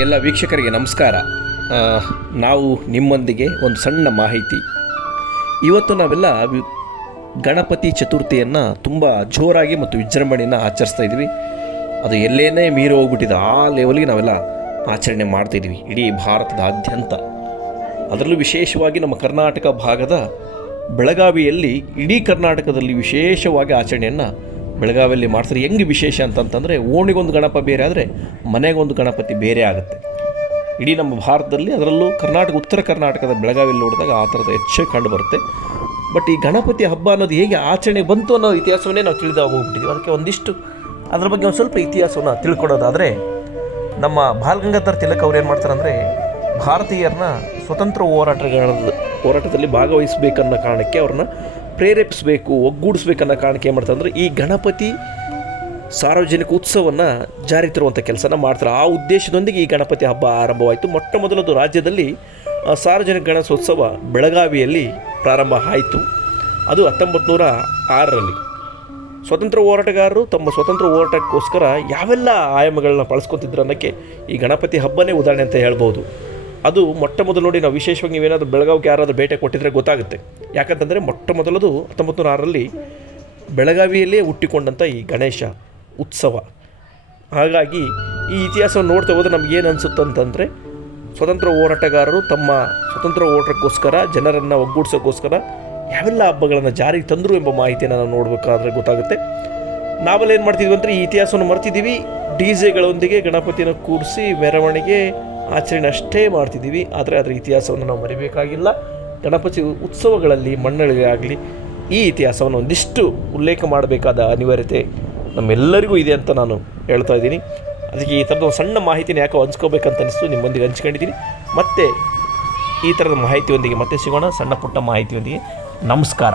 ಎಲ್ಲ ವೀಕ್ಷಕರಿಗೆ ನಮಸ್ಕಾರ. ನಾವು ನಿಮ್ಮೊಂದಿಗೆ ಒಂದು ಸಣ್ಣ ಮಾಹಿತಿ. ಇವತ್ತು ನಾವೆಲ್ಲ ಗಣಪತಿ ಚತುರ್ಥಿಯನ್ನು ತುಂಬ ಜೋರಾಗಿ ಮತ್ತು ವಿಜೃಂಭಣೆಯನ್ನು ಆಚರಿಸ್ತಾ ಇದ್ವಿ ಅದು ಎಲ್ಲೇನೇ ಮೀರಿ ಹೋಗ್ಬಿಟ್ಟಿದೆ. ಆ ಲೆವೆಲ್ಗೆ ನಾವೆಲ್ಲ ಆಚರಣೆ ಮಾಡ್ತಾಯಿದ್ವಿ ಇಡೀ ಭಾರತದಾದ್ಯಂತ. ಅದರಲ್ಲೂ ವಿಶೇಷವಾಗಿ ನಮ್ಮ ಕರ್ನಾಟಕ ಭಾಗದ ಬೆಳಗಾವಿಯಲ್ಲಿ ಇಡೀ ಕರ್ನಾಟಕದಲ್ಲಿ ವಿಶೇಷವಾಗಿ ಆಚರಣೆಯನ್ನು ಬೆಳಗಾವಿಯಲ್ಲಿ ಮಾಡ್ತಾರೆ ಹೆಂಗೆ ವಿಶೇಷ ಅಂತಂತಂದರೆ ಓಣಿಗೊಂದು ಗಣಪ ಬೇರೆ ಆದರೆ ಮನೆಗೊಂದು ಗಣಪತಿ ಬೇರೆ ಆಗುತ್ತೆ. ಇಡೀ ನಮ್ಮ ಭಾರತದಲ್ಲಿ ಅದರಲ್ಲೂ ಕರ್ನಾಟಕ, ಉತ್ತರ ಕರ್ನಾಟಕದ ಬೆಳಗಾವಿಯಲ್ಲಿ ನೋಡಿದಾಗ ಆ ಥರದ ಹೆಚ್ಚು ಕಂಡು ಬರುತ್ತೆ. ಬಟ್ ಈ ಗಣಪತಿ ಹಬ್ಬ ಅನ್ನೋದು ಹೇಗೆ ಆಚರಣೆ ಬಂತು ಅನ್ನೋ ಇತಿಹಾಸವನ್ನೇ ನಾವು ತಿಳಿದ ಹೋಗ್ಬಿಟ್ಟಿದ್ವಿ ಅದಕ್ಕೆ ಒಂದಿಷ್ಟು ಅದ್ರ ಬಗ್ಗೆ ಒಂದು ಸ್ವಲ್ಪ ಇತಿಹಾಸವನ್ನು ತಿಳ್ಕೊಳ್ಳೋದಾದರೆ ನಮ್ಮ ಬಾಲಗಂಗಾಧರ್ ತಿಲಕ್ ಅವ್ರು ಏನು ಮಾಡ್ತಾರೆ ಅಂದರೆ ಭಾರತೀಯರನ್ನ ಸ್ವತಂತ್ರ ಹೋರಾಟಗಾರ ಹೋರಾಟದಲ್ಲಿ ಭಾಗವಹಿಸಬೇಕನ್ನೋ ಕಾರಣಕ್ಕೆ ಅವ್ರನ್ನ ಪ್ರೇರೇಪಿಸಬೇಕು, ಒಗ್ಗೂಡಿಸ್ಬೇಕನ್ನೋ ಕಾರಣಕ್ಕೆ ಏನು ಮಾಡ್ತಾರೆ ಅಂದರೆ ಈ ಗಣಪತಿ ಸಾರ್ವಜನಿಕ ಉತ್ಸವವನ್ನು ಜಾರಿ ತರುವಂಥ ಕೆಲಸನ ಮಾಡ್ತಾರೆ. ಆ ಉದ್ದೇಶದೊಂದಿಗೆ ಈ ಗಣಪತಿ ಹಬ್ಬ ಆರಂಭವಾಯಿತು. ಮೊಟ್ಟ ಮೊದಲದು ರಾಜ್ಯದಲ್ಲಿ ಸಾರ್ವಜನಿಕ ಗಣೇಶೋತ್ಸವ ಬೆಳಗಾವಿಯಲ್ಲಿ ಪ್ರಾರಂಭ ಆಯಿತು. ಅದು ಹತ್ತೊಂಬತ್ತು ನೂರ ಆರರಲ್ಲಿ. ಸ್ವತಂತ್ರ ಹೋರಾಟಗಾರರು ತಮ್ಮ ಸ್ವತಂತ್ರ ಹೋರಾಟಕ್ಕೋಸ್ಕರ ಯಾವೆಲ್ಲ ಆಯಾಮಗಳನ್ನ ಬಳಸ್ಕೊತಿದ್ರು ಅನ್ನೋಕ್ಕೆ ಈ ಗಣಪತಿ ಹಬ್ಬನೇ ಉದಾಹರಣೆ ಅಂತ ಹೇಳ್ಬೋದು. ಅದು ಮೊಟ್ಟ ಮೊದಲು ನೋಡಿ ನಾವು ವಿಶೇಷವಾಗಿ ನೀವೇನಾದರೂ ಬೆಳಗಾವಿಗೆ ಯಾರಾದರೂ ಭೇಟಿ ಕೊಟ್ಟಿದ್ರೆ ಗೊತ್ತಾಗುತ್ತೆ. ಯಾಕಂತಂದರೆ ಮೊಟ್ಟ ಮೊದಲದು ಹತ್ತೊಂಬತ್ತು ನೂರ ಆರರಲ್ಲಿ ಬೆಳಗಾವಿಯಲ್ಲೇ ಹುಟ್ಟಿಕೊಂಡಂಥ ಈ ಗಣೇಶ ಉತ್ಸವ. ಹಾಗಾಗಿ ಈ ಇತಿಹಾಸವನ್ನು ನೋಡ್ತಾ ಹೋದ್ರೆ ನಮಗೇನು ಅನಿಸುತ್ತಂತಂದರೆ ಸ್ವತಂತ್ರ ಹೋರಾಟಗಾರರು ತಮ್ಮ ಸ್ವತಂತ್ರ ಹೋರಾಟಕ್ಕೋಸ್ಕರ, ಜನರನ್ನು ಒಗ್ಗೂಡಿಸೋಕ್ಕೋಸ್ಕರ ಯಾವೆಲ್ಲ ಹಬ್ಬಗಳನ್ನು ಜಾರಿಗೆ ತಂದರು ಎಂಬ ಮಾಹಿತಿಯನ್ನು ನಾವು ನೋಡಬೇಕಾದ್ರೆ ಗೊತ್ತಾಗುತ್ತೆ. ನಾವೆಲ್ಲ ಏನು ಮಾಡ್ತಿದ್ವಿ ಅಂದರೆ ಈ ಇತಿಹಾಸವನ್ನು ಮರ್ತಿದ್ದೀವಿ. ಡಿ ಜೆಗಳೊಂದಿಗೆ ಗಣಪತಿನ ಕೂರಿಸಿ, ಮೆರವಣಿಗೆ, ಆಚರಣೆ ಅಷ್ಟೇ ಮಾಡ್ತಿದ್ದೀವಿ. ಆದರೆ ಅದರ ಇತಿಹಾಸವನ್ನು ನಾವು ಮರಿಬೇಕಾಗಿಲ್ಲ. ಗಣಪತಿ ಉತ್ಸವಗಳಲ್ಲಿ, ಮಣ್ಣಳಿಗೆ ಆಗಲಿ, ಈ ಇತಿಹಾಸವನ್ನು ಒಂದಿಷ್ಟು ಉಲ್ಲೇಖ ಮಾಡಬೇಕಾದ ಅನಿವಾರ್ಯತೆ ನಮ್ಮೆಲ್ಲರಿಗೂ ಇದೆ ಅಂತ ನಾನು ಹೇಳ್ತಾ ಇದ್ದೀನಿ. ಅದಕ್ಕೆ ಈ ಥರದ ಒಂದು ಸಣ್ಣ ಮಾಹಿತಿನ ಯಾಕೋ ಹಂಚ್ಕೋಬೇಕಂತ ಅನಿಸ್ತು, ನಿಮ್ಮೊಂದಿಗೆ ಹಂಚ್ಕೊಂಡಿದ್ದೀನಿ. ಮತ್ತೆ ಈ ಥರದ ಮಾಹಿತಿಯೊಂದಿಗೆ ಮತ್ತೆ ಸಿಗೋಣ, ಸಣ್ಣ ಪುಟ್ಟ ಮಾಹಿತಿಯೊಂದಿಗೆ. ನಮಸ್ಕಾರ.